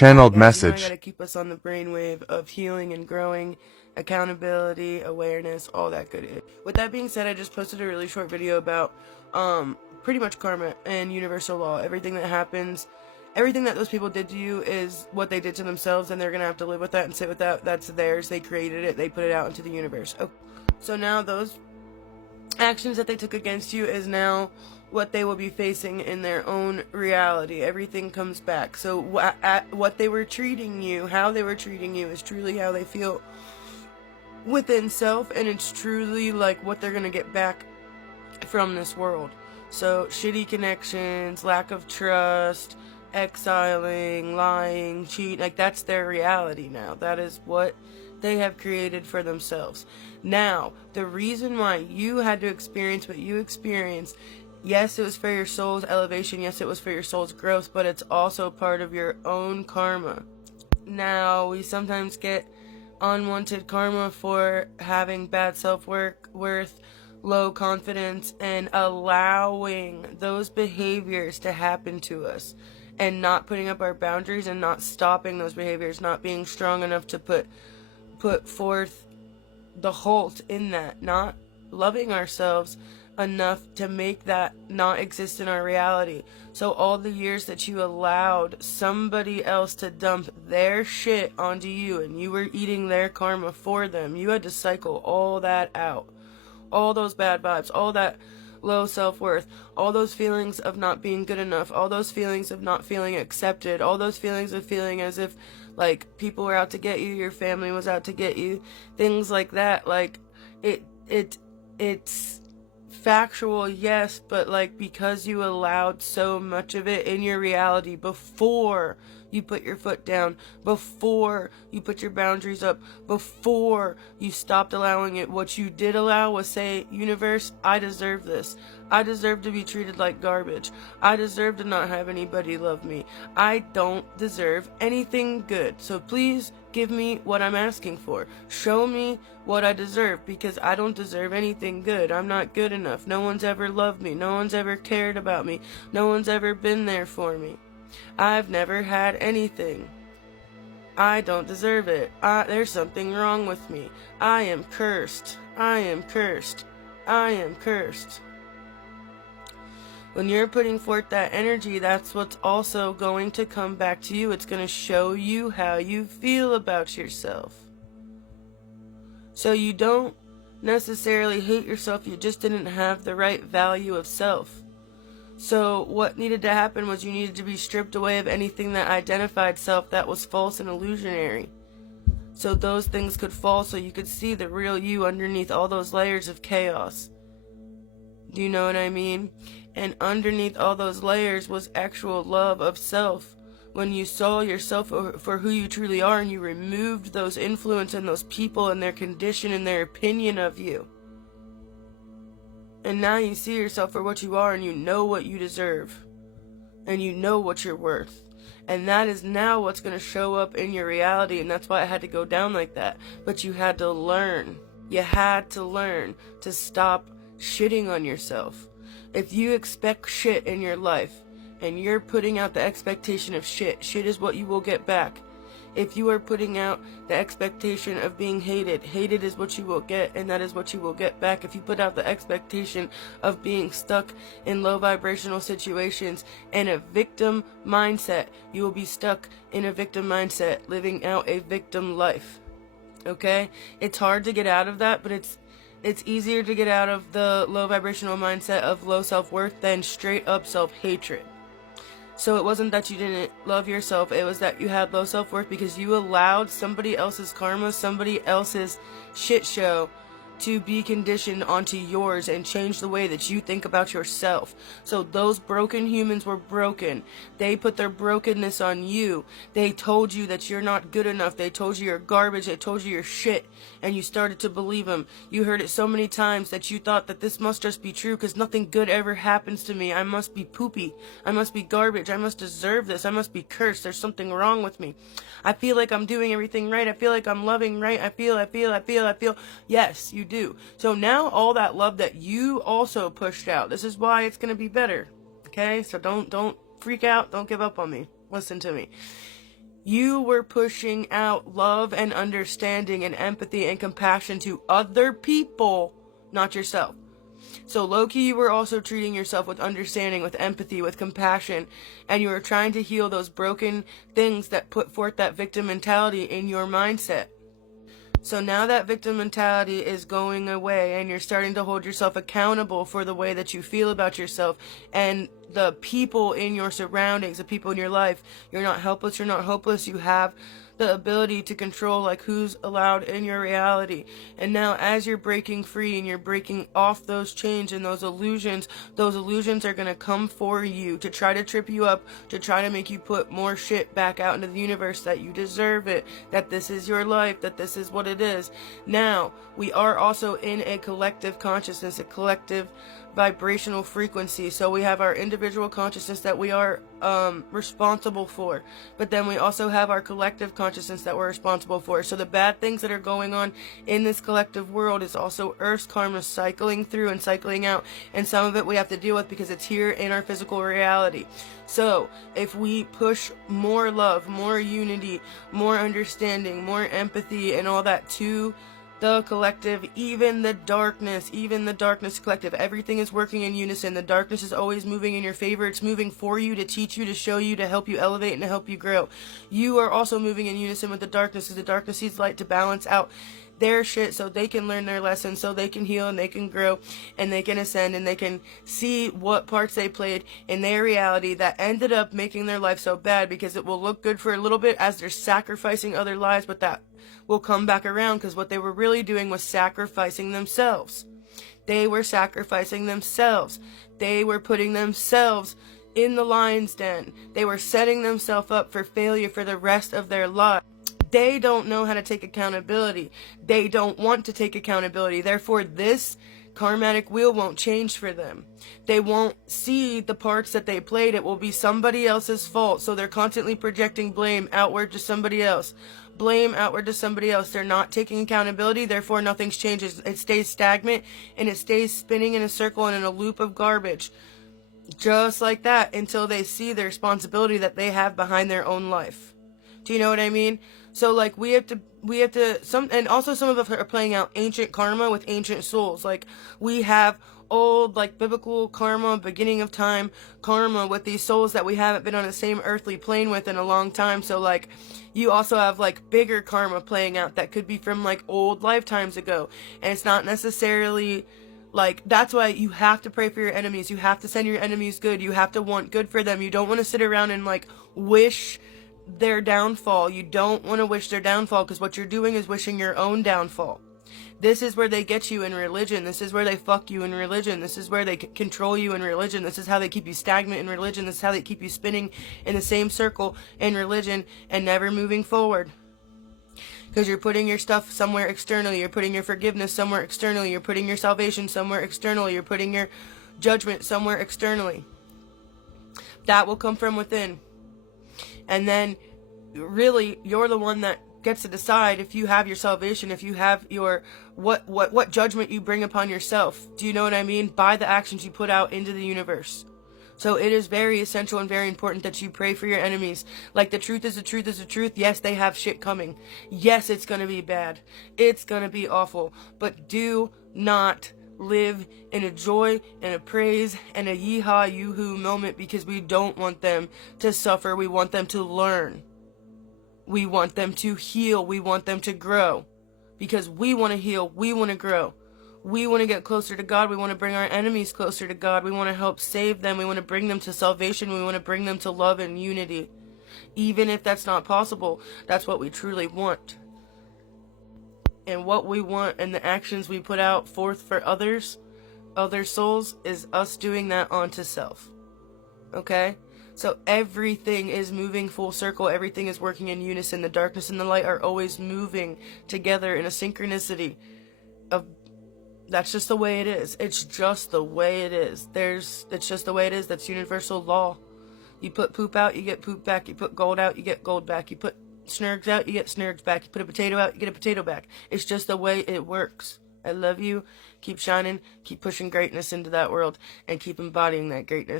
Channeled guys, I message. gotta keep us on the brainwave of healing and growing, accountability, awareness, all that good. With that being said, I just posted a really short video about pretty much karma and universal law. Everything that happens, everything that those people did to you is what they did to themselves, and they're gonna have to live with that and sit with that. That's theirs. They created it. They put it out into the universe. Oh, so now those actions that they took against you is now what they will be facing in their own reality. Everything comes back. So what they were treating you, how they were treating you, is truly how they feel within self, and it's truly like what they're gonna get back from this world. So shitty connections, lack of trust, exiling, lying, cheating, like that's their reality now. That is what they have created for themselves. Now, the reason why you had to experience what you experienced, yes, it was for your soul's elevation, yes, it was for your soul's growth, but it's also part of your own karma. Now, we sometimes get unwanted karma for having bad self-worth, low confidence, and allowing those behaviors to happen to us, and not putting up our boundaries and not stopping those behaviors, not being strong enough to put forth the halt in that, not loving ourselves enough to make that not exist in our reality. So all the years that you allowed somebody else to dump their shit onto you and you were eating their karma for them, you had to cycle all that out. All those bad vibes, all that low self-worth, all those feelings of not being good enough, all those feelings of not feeling accepted, all those feelings of feeling as if like people were out to get you, your family was out to get you, things like that. Like it's factual, yes, but like because you allowed so much of it in your reality before you put your foot down, before you put your boundaries up, before you stopped allowing it, what you did allow was say, universe, I deserve this. I deserve to be treated like garbage. I deserve to not have anybody love me. I don't deserve anything good. So please give me what I'm asking for. Show me what I deserve, because I don't deserve anything good. I'm not good enough. No one's ever loved me. No one's ever cared about me. No one's ever been there for me. I've never had anything. I don't deserve it. There's something wrong with me. I am cursed. I am cursed. I am cursed. When you're putting forth that energy, that's what's also going to come back to you. It's going to show you how you feel about yourself. So you don't necessarily hate yourself, you just didn't have the right value of self. So what needed to happen was you needed to be stripped away of anything that identified self that was false and illusionary. So those things could fall so you could see the real you underneath all those layers of chaos. Do you know what I mean? And underneath all those layers was actual love of self. When you saw yourself for who you truly are, and you removed those influence and those people and their condition and their opinion of you. And now you see yourself for what you are, and you know what you deserve. And you know what you're worth. And that is now what's going to show up in your reality, and that's why it had to go down like that. But you had to learn. You had to learn to stop shitting on yourself. If you expect shit in your life, and you're putting out the expectation of shit, shit is what you will get back. If you are putting out the expectation of being hated, hated is what you will get, and that is what you will get back. If you put out the expectation of being stuck in low vibrational situations and a victim mindset, you will be stuck in a victim mindset, living out a victim life. Okay? It's hard to get out of that, but it's easier to get out of the low vibrational mindset of low self-worth than straight up self-hatred. So it wasn't that you didn't love yourself, it was that you had low self-worth because you allowed somebody else's karma, somebody else's shit show to be conditioned onto yours and change the way that you think about yourself. So those broken humans were broken. They put their brokenness on you. They told you that you're not good enough. They told you you're garbage. They told you you're shit. And you started to believe them. You heard it so many times that you thought that this must just be true because nothing good ever happens to me. I must be poopy. I must be garbage. I must deserve this. I must be cursed. There's something wrong with me. I feel like I'm doing everything right. I feel like I'm loving right. I feel. Yes, you do. So now all that love that you also pushed out, this is why it's going to be better. Okay? So don't freak out. Don't give up on me. Listen to me. You were pushing out love and understanding and empathy and compassion to other people, not yourself. So low-key, you were also treating yourself with understanding, with empathy, with compassion, and you were trying to heal those broken things that put forth that victim mentality in your mindset. So now that victim mentality is going away and you're starting to hold yourself accountable for the way that you feel about yourself and the people in your surroundings, the people in your life. You're not helpless, you're not hopeless, you have the ability to control like who's allowed in your reality. And now as you're breaking free and you're breaking off those chains and those illusions are going to come for you to try to trip you up, to try to make you put more shit back out into the universe, that you deserve it, that this is your life, that this is what it is. Now, we are also in a collective consciousness, a collective vibrational frequency. So we have our individual consciousness that we are responsible for, but then we also have our collective consciousness that we're responsible for. So the bad things that are going on in this collective world is also Earth's karma cycling through and cycling out, and some of it we have to deal with because it's here in our physical reality. So if we push more love, more unity, more understanding, more empathy and all that to the collective, even the darkness collective, everything is working in unison. The darkness is always moving in your favor. It's moving for you, to teach you, to show you, to help you elevate and to help you grow. You are also moving in unison with the darkness, because the darkness needs light to balance out their shit so they can learn their lessons, so they can heal and they can grow and they can ascend and they can see what parts they played in their reality that ended up making their life so bad, because it will look good for a little bit as they're sacrificing other lives, but that will come back around, because what they were really doing was sacrificing themselves. They were sacrificing themselves. They were putting themselves in the lion's den. They were setting themselves up for failure for the rest of their life. They don't know how to take accountability. They don't want to take accountability. Therefore, this karmatic wheel won't change for them. They won't see the parts that they played. It will be somebody else's fault. So they're constantly projecting blame outward to somebody else. Blame outward to somebody else. They're not taking accountability. Therefore, nothing changes. It stays stagnant and it stays spinning in a circle and in a loop of garbage. Just like that, until they see the responsibility that they have behind their own life. Do you know what I mean? So like we have to and also some of us are playing out ancient karma with ancient souls. Like we have old like biblical karma, beginning of time karma with these souls that we haven't been on the same earthly plane with in a long time. So like you also have like bigger karma playing out that could be from like old lifetimes ago, and it's not necessarily like, that's why you have to pray for your enemies. You have to send your enemies good. You have to want good for them. You don't want to sit around and like wish their downfall. You don't want to wish their downfall, because what you're doing is wishing your own downfall. This is where they get you in religion. This is where they fuck you in religion. This is where they control you in religion. This is how they keep you stagnant in religion. This is how they keep you spinning in the same circle in religion and never moving forward. Because you're putting your stuff somewhere externally. You're putting your forgiveness somewhere externally. You're putting your salvation somewhere externally. You're putting your judgment somewhere externally. That will come from within. And then, really, you're the one that gets to decide if you have your salvation, if you have your, what judgment you bring upon yourself. Do you know what I mean? By the actions you put out into the universe. So it is very essential and very important that you pray for your enemies. Like, the truth is the truth is the truth. Yes, they have shit coming. Yes, it's gonna be bad. It's gonna be awful. But do not live in a joy and a praise and a yeehaw yoo-hoo moment, because we don't want them to suffer. We want them to learn. We want them to heal. We want them to grow, because we want to heal. We want to grow. We want to get closer to God. We want to bring our enemies closer to God. We want to help save them. We want to bring them to salvation. We want to bring them to love and unity. Even if that's not possible, that's what we truly want. And what we want and the actions we put out forth for others, other souls, is us doing that onto self. Okay? So everything is moving full circle. Everything is working in unison. The darkness and the light are always moving together in a synchronicity of, that's just the way it is. It's just the way it is. It's just the way it is. That's universal law. You put poop out, you get poop back. You put gold out, you get gold back. You put snurgs out, you get snurgs back. You put a potato out, you get a potato back. It's just the way it works. I love you. Keep shining. Keep pushing greatness into that world, and keep embodying that greatness.